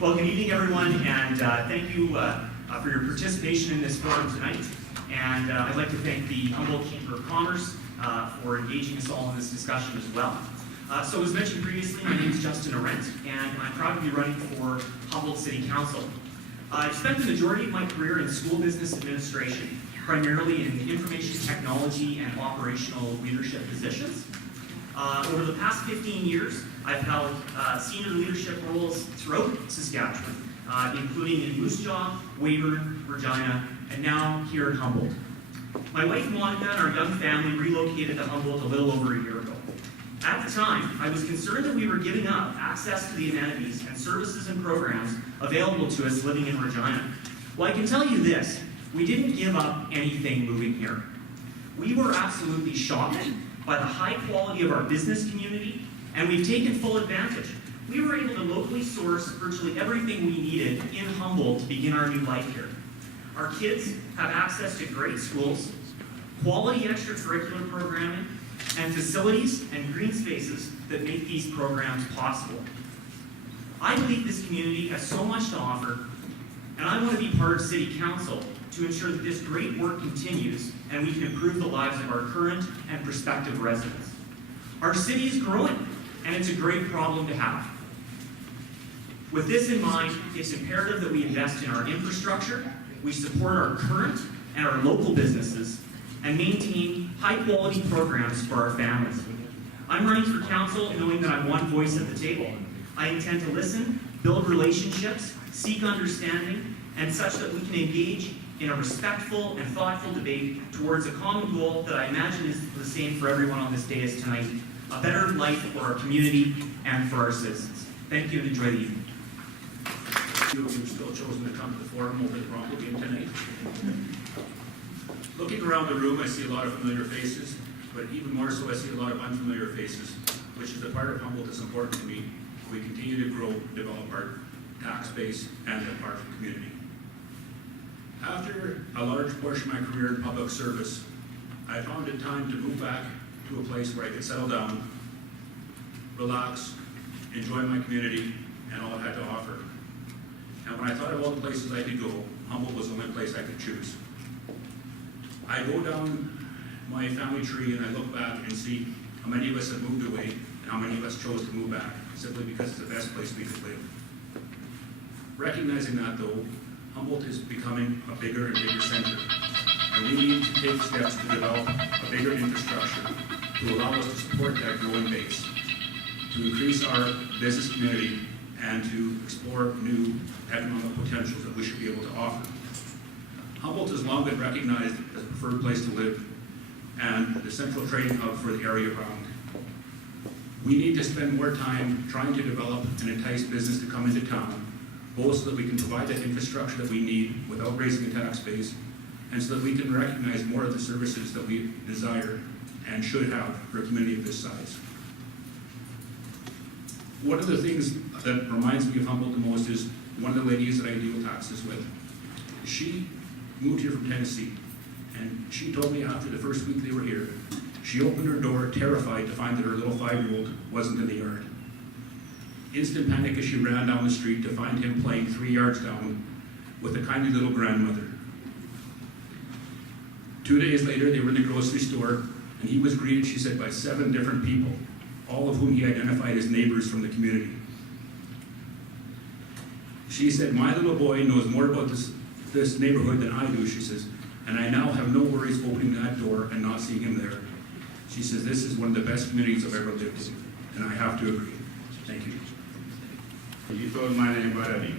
Well, good evening, everyone, and thank you for your participation in this forum tonight. And I'd like to thank the Humboldt Chamber of Commerce for engaging us all in this discussion as well. So as mentioned previously, my name is Justin Arendt, and I'm proud to be running for Humboldt City Council. I've spent the majority of my career in school business administration, primarily in information technology and operational leadership positions. Over the past 15 years, I've held senior leadership roles throughout Saskatchewan, including in Moose Jaw, Weyland, Regina, and now here in Humboldt. My wife Monica and our young family relocated to Humboldt a little over a year ago. At the time, I was concerned that we were giving up access to the amenities and services and programs available to us living in Regina. Well, I can tell you this, we didn't give up anything moving here. We were absolutely shocked by the high quality of our business community, and we've taken full advantage. We were able to locally source virtually everything we needed in Humboldt to begin our new life here. Our kids have access to great schools, quality extracurricular programming, and facilities and green spaces that make these programs possible. I believe this community has so much to offer, and I want to be part of City Council to ensure that this great work continues and we can improve the lives of our current and prospective residents. Our city is growing, and it's a great problem to have. With this in mind, it's imperative that we invest in our infrastructure, we support our current and our local businesses, and maintain high-quality programs for our families. I'm running for council knowing that I'm one voice at the table. I intend to listen, build relationships, seek understanding, and such that we can engage in a respectful and thoughtful debate towards a common goal that I imagine is the same for everyone on this dais tonight, a better life for our community and for our citizens. Thank you and enjoy the evening. You've still chosen to come to the forum over the Bronco game tonight. Looking around the room, I see a lot of familiar faces, but even more so, I see a lot of unfamiliar faces, which is the part of Humboldt that's important to me. We continue to grow, develop our tax base and our community. After a large portion of my career in public service, I found it time to move back to a place where I could settle down, relax, enjoy my community and all it had to offer. And when I thought of all the places I could go, Humboldt was the only place I could choose. I go down my family tree and I look back and see how many of us have moved away and how many of us chose to move back, simply because it's the best place we could live. Recognizing that though, Humboldt is becoming a bigger and bigger center, and we need to take steps to develop a bigger infrastructure to allow us to support that growing base, to increase our business community, and to explore new economic potentials that we should be able to offer. Humboldt has long been recognized as a preferred place to live and the central trading hub for the area around. We need to spend more time trying to develop and entice business to come into town, both so that we can provide that infrastructure that we need without raising the tax base, and so that we can recognize more of the services that we desire and should have for a community of this size. One of the things that reminds me of Humboldt the most is one of the ladies that I deal taxes with. She moved here from Tennessee, and she told me after the first week they were here, she opened her door terrified to find that her little 5-year-old wasn't in the yard. Instant panic as she ran down the street to find him playing 3 yards down with a kindly little grandmother. 2 days later, they were in the grocery store, and he was greeted, she said, by 7 different people, all of whom he identified as neighbors from the community. She said, my little boy knows more about this neighborhood than I do, she says, and I now have no worries opening that door and not seeing him there. She says, this is one of the best communities I've ever lived in, and I have to agree. Thank you. You told my name already.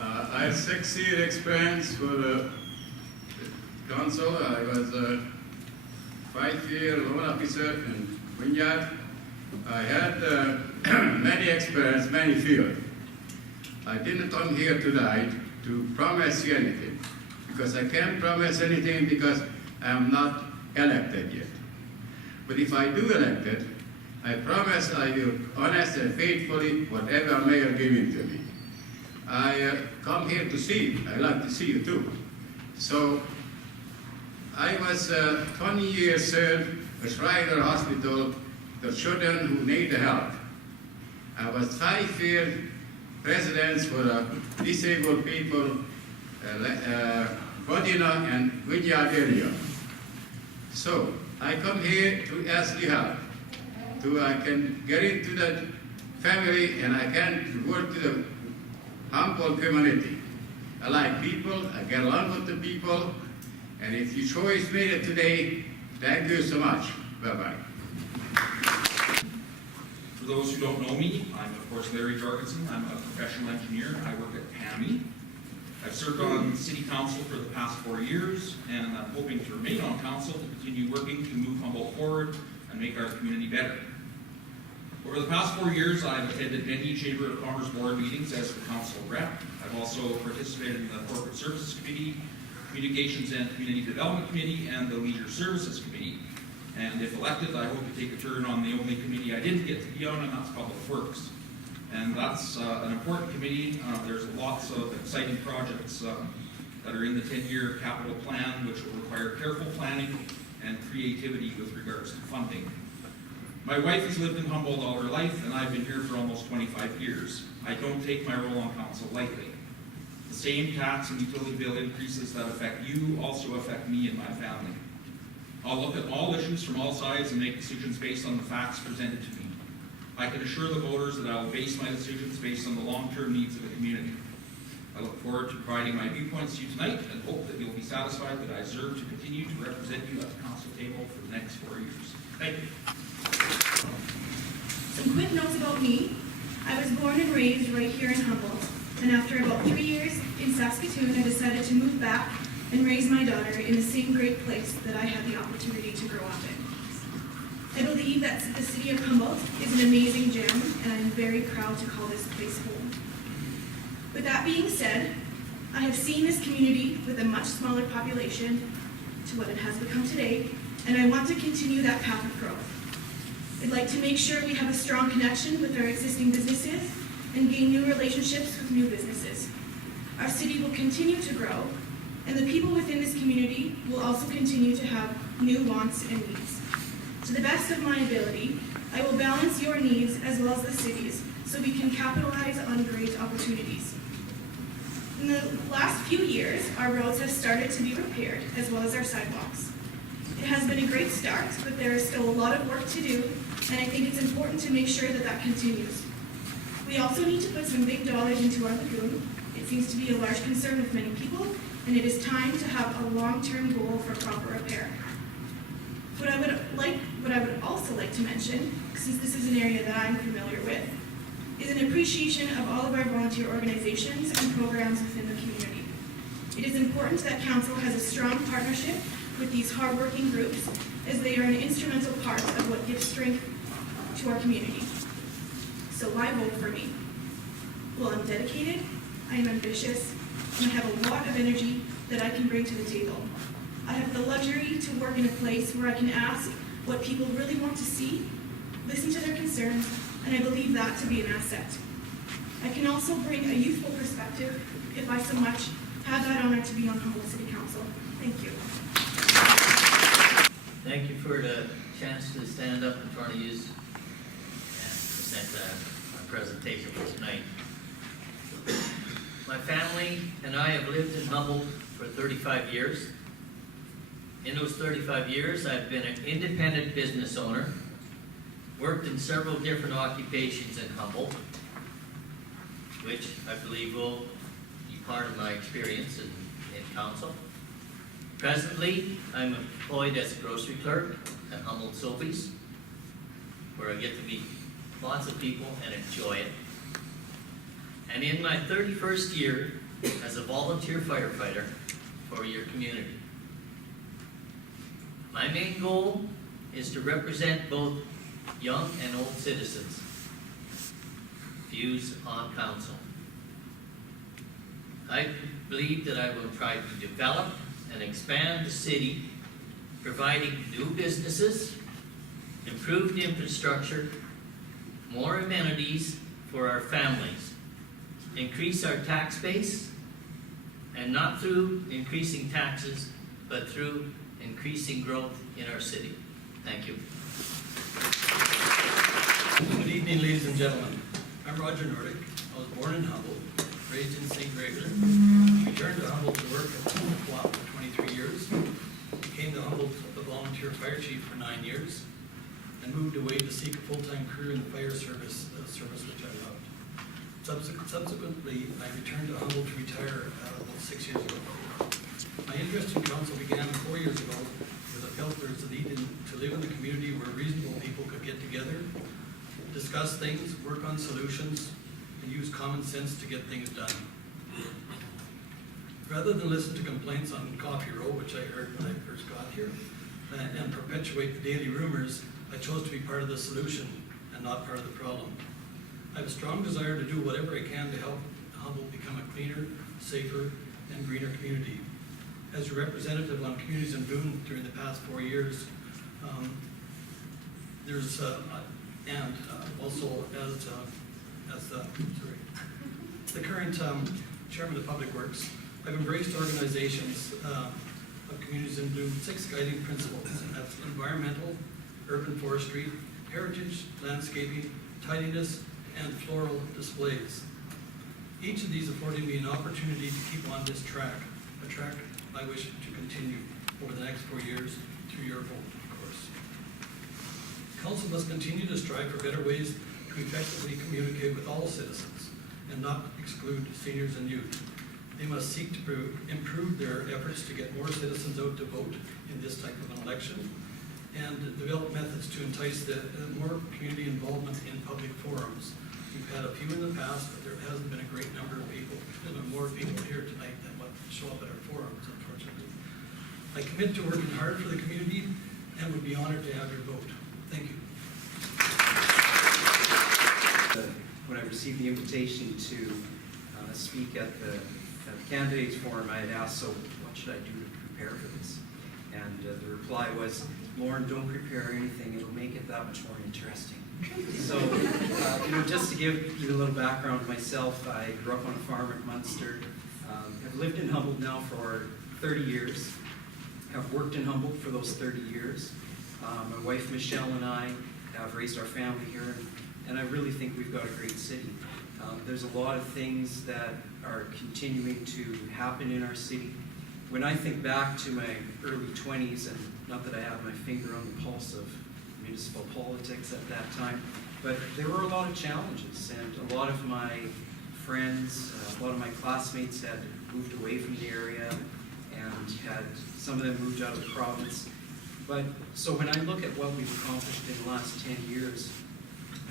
I have 6-year experience for the council. I was a 5-year loan officer in Vineyard. I had many experience, many fields. I didn't come here tonight to promise you anything, because I can't promise anything because I am not elected yet. But if I do elected, I promise I will honest and faithfully whatever mayor giving to me. I come here to see you. I like to see you too. So I was 20 years served at Schreiber Hospital, the children who need help. I was 5 years residents for disabled people, Godina and Vineyard area. So I come here to ask you help. I can get into that family and I can work to the Humboldt community. I like people, I get along with the people, and if you choice me today, thank you so much. Bye-bye. For those who don't know me, I'm of course Larry Jorgenson. I'm a professional engineer. I work at PAMI. I've served on City Council for the past 4 years, and I'm hoping to remain on Council to continue working to move Humboldt forward and make our community better. Over the past 4 years, I've attended many Chamber of Commerce Board meetings as the Council rep. I've also participated in the Corporate Services Committee, Communications and Community Development Committee, and the Leisure Services Committee. And if elected, I hope to take a turn on the only committee I didn't get to be on, and that's Public Works. And that's an important committee. There's lots of exciting projects that are in the 10-year capital plan, which will require careful planning and creativity with regards to funding. My wife has lived in Humboldt all her life, and I've been here for almost 25 years. I don't take my role on council lightly. The same tax and utility bill increases that affect you also affect me and my family. I'll look at all issues from all sides and make decisions based on the facts presented to me. I can assure the voters that I will base my decisions based on the long-term needs of the community. I look forward to providing my viewpoints to you tonight and hope that you'll be satisfied that I deserve to continue to represent you at the council table for the next 4 years. Thank you. Some quick notes about me. I was born and raised right here in Humboldt, and after about 3 years in Saskatoon, I decided to move back and raise my daughter in the same great place that I had the opportunity to grow up in. I believe that the city of Humboldt is an amazing gem, and I'm very proud to call this place home. With that being said, I have seen this community with a much smaller population to what it has become today, and I want to continue that path of growth. I'd like to make sure we have a strong connection with our existing businesses and gain new relationships with new businesses. Our city will continue to grow, and the people within this community will also continue to have new wants and needs. To the best of my ability, I will balance your needs as well as the city's so we can capitalize on great opportunities. In the last few years, our roads have started to be repaired as well as our sidewalks. It has been a great start, but there is still a lot of work to do, and I think it's important to make sure that that continues. We also need to put some big dollars into our lagoon. It seems to be a large concern with many people, and it is time to have a long-term goal for proper repair. What I would also like to mention, since this is an area that I'm familiar with, is an appreciation of all of our volunteer organizations and programs within the community. It is important that Council has a strong partnership with these hardworking groups, as they are an instrumental part of what gives strength to our community. So why vote for me? Well, I'm dedicated, I am ambitious, and I have a lot of energy that I can bring to the table. I have the luxury to work in a place where I can ask what people really want to see, listen to their concerns, and I believe that to be an asset. I can also bring a youthful perspective if I so much have that honor to be on Humboldt City Council. Thank you. Thank you for the chance to stand up in front of you and present my presentation for tonight. My family and I have lived in Humboldt for 35 years. In those 35 years, I've been an independent business owner, worked in several different occupations in Humboldt, which I believe will be part of my experience in council. Presently, I'm employed as a grocery clerk at Humboldt Soapies, where I get to meet lots of people and enjoy it. And in my 31st year as a volunteer firefighter for your community. My main goal is to represent both young and old citizens' views on council. I believe that I will try to develop and expand the city, providing new businesses, improved infrastructure, more amenities for our families, increase our tax base, and not through increasing taxes, but through increasing growth in our city. Thank you. Good evening, ladies and gentlemen. I'm Roger Nordick. I was born in Humboldt, raised in St. Gregory, returned to Humboldt to work at the co-op for 23 years, came to Humboldt a volunteer fire chief for 9 years, and moved away to seek a full-time career in the fire service, a service which I loved. Subsequently, I returned to Humboldt to retire about 6 years ago. My interest in council began 4 years ago, as I felt there was a need to live in a community where reasonable people could get together, discuss things, work on solutions, and use common sense to get things done. Rather than listen to complaints on Coffee Row, which I heard when I first got here, and perpetuate the daily rumors, I chose to be part of the solution and not part of the problem. I have a strong desire to do whatever I can to help Humboldt become a cleaner, safer, and greener community. As a representative on communities in Boone during the past 4 years, also as the current chairman of Public Works, I've embraced organizations of communities in Boone 6 guiding principles, and that's environmental, urban forestry, heritage, landscaping, tidiness, and floral displays. Each of these affording me an opportunity to keep on this track, a track I wish to continue over the next 4 years through your vote, of course. Council must continue to strive for better ways to effectively communicate with all citizens and not exclude seniors and youth. They must seek to improve their efforts to get more citizens out to vote in this type of an election and develop methods to entice more community involvement in public forums. We've had a few in the past, but there hasn't been a great number of people. There are more people here tonight than what show up at our forums, unfortunately. I commit to working hard for the community and would be honored to have your vote. Thank you. When I received the invitation to speak at the candidates forum, I had asked, so what should I do to prepare for this? And the reply was, Lorne, don't prepare anything, it'll make it that much more interesting. So, just to give you a little background myself, I grew up on a farm at Munster. I've lived in Humboldt now for 30 years. I've worked in Humboldt for those 30 years. My wife Michelle and I have raised our family here, and I really think we've got a great city. There's a lot of things that are continuing to happen in our city. When I think back to my early 20s, and not that I have my finger on the pulse of municipal politics at that time, but there were a lot of challenges, and a lot of my friends, a lot of my classmates had moved away from the area, and some of them moved out of the province. But so when I look at what we've accomplished in the last 10 years,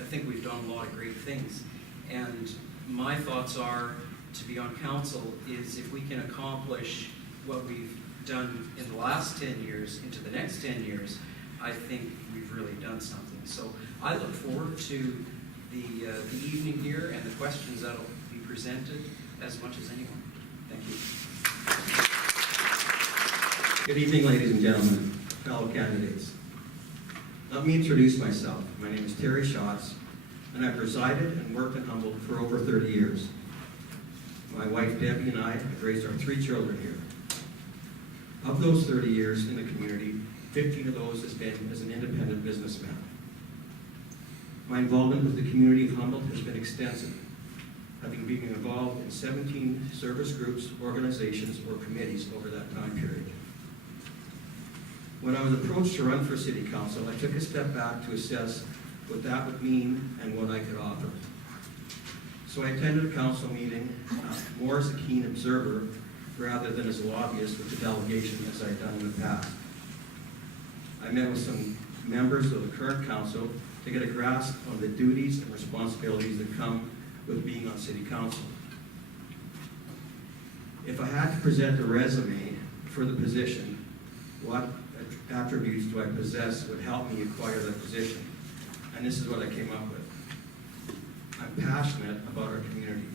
I think we've done a lot of great things. And my thoughts are, to be on council is if we can accomplish what we've done in the last 10 years into the next 10 years, I think we've really done something. So I look forward to the evening here and the questions that will be presented as much as anyone. Thank you. Good evening, ladies and gentlemen, fellow candidates. Let me introduce myself. My name is Terry Shatz, and I've resided and worked in Humboldt for over 30 years. My wife Debbie and I have raised our 3 children here. Of those 30 years in the community, 15 of those has been as an independent businessman. My involvement with the community of Humboldt has been extensive, having been involved in 17 service groups, organizations, or committees over that time period. When I was approached to run for city council, I took a step back to assess what that would mean and what I could offer. So I attended a council meeting more as a keen observer rather than as a lobbyist with the delegation as I'd done in the past. I met with some members of the current council to get a grasp of the duties and responsibilities that come with being on city council. If I had to present a resume for the position, what attributes do I possess would help me acquire that position? And this is what I came up with. I'm passionate about our community,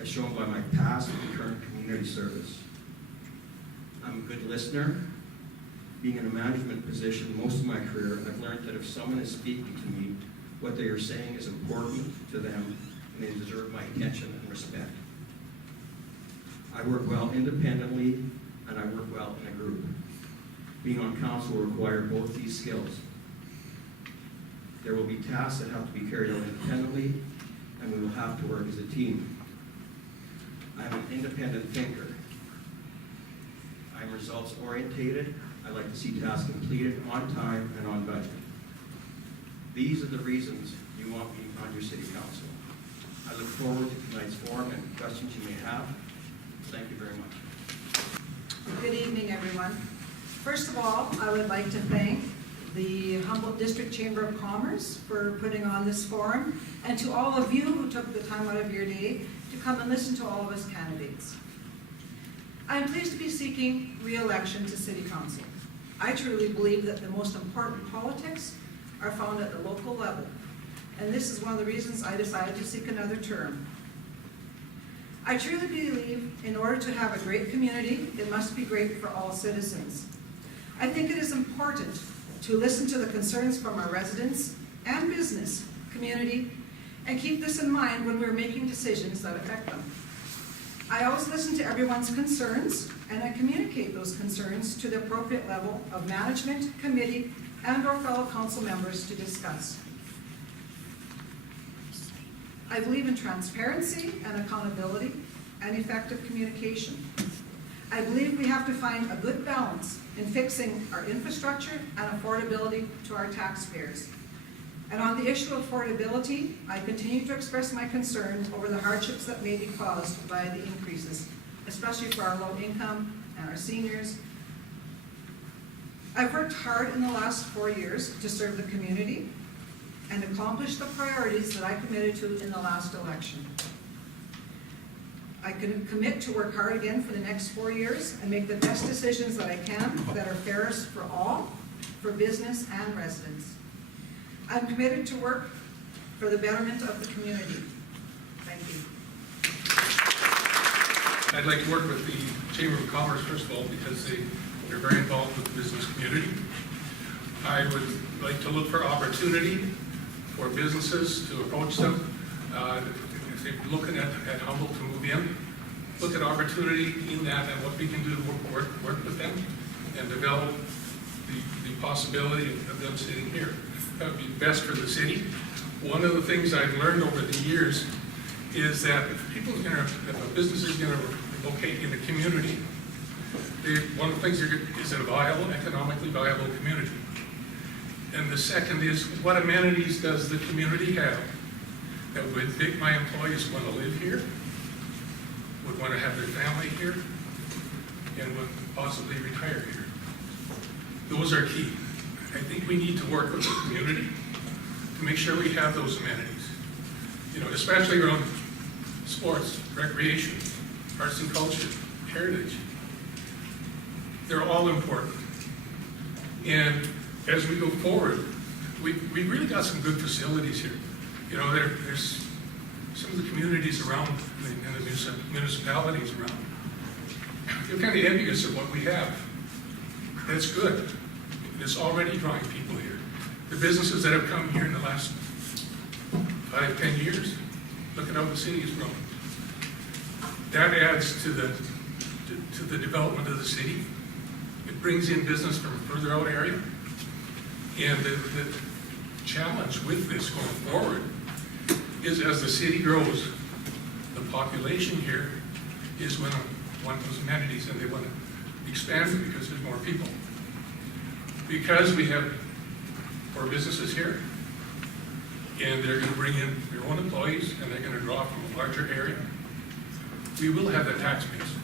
as shown by my past and current community service. I'm a good listener. Being in a management position most of my career, I've learned that if someone is speaking to me, what they are saying is important to them, and they deserve my attention and respect. I work well independently, and I work well in a group. Being on council will require both these skills. There will be tasks that have to be carried out independently, and we will have to work as a team. I'm an independent thinker. I'm results orientated. I like to see tasks completed on time and on budget. These are the reasons you want me on your city council. I look forward to tonight's forum and questions you may have. Thank you very much. Good evening, everyone. First of all, I would like to thank the Humboldt District Chamber of Commerce for putting on this forum, and to all of you who took the time out of your day to come and listen to all of us candidates. I am pleased to be seeking re-election to City Council. I truly believe that the most important politics are found at the local level, and this is one of the reasons I decided to seek another term. I truly believe in order to have a great community, it must be great for all citizens. I think it is important to listen to the concerns from our residents and business community and keep this in mind when we're making decisions that affect them. I always listen to everyone's concerns, and I communicate those concerns to the appropriate level of management, committee, and our fellow council members to discuss. I believe in transparency and accountability and effective communication. I believe we have to find a good balance in fixing our infrastructure and affordability to our taxpayers. And on the issue of affordability, I continue to express my concern over the hardships that may be caused by the increases, especially for our low income and our seniors. I've worked hard in the last 4 years to serve the community and accomplish the priorities that I committed to in the last election. I can commit to work hard again for the next 4 years and make the best decisions that I can that are fairest for all, for business and residents. I'm committed to work for the betterment of the community. Thank you. I'd like to work with the Chamber of Commerce, first of all, because they're very involved with the business community. I would like to look for opportunity for businesses to approach them. If they're looking at Humboldt to move in, look at opportunity in that and what we can do to work with them and develop the possibility of them sitting here. That would be best for the city. One of the things I've learned over the years is that if a business is going to locate in a community, one of the things is a viable, economically viable community. And the second is, what amenities does the community have that would make my employees want to live here, would want to have their family here, and would possibly retire here? Those are key. I think we need to work with the community to make sure we have those amenities. You know, especially around sports, recreation, arts and culture, heritage. They're all important. And as we go forward, we really got some good facilities here. You know, there's some of the communities around and the municipalities around. They're kind of envious of what we have. That's good. It's already drawing people here. The businesses that have come here in the last 5, 10 years, look at how the city has grown. That adds to the development of the city. It brings in business from a further out area. And the challenge with this going forward is, as the city grows, the population here is going to want those amenities, and they want to expand it because there's more people. Because we have more businesses here, and they're going to bring in their own employees, and they're going to draw from a larger area, we will have that tax base.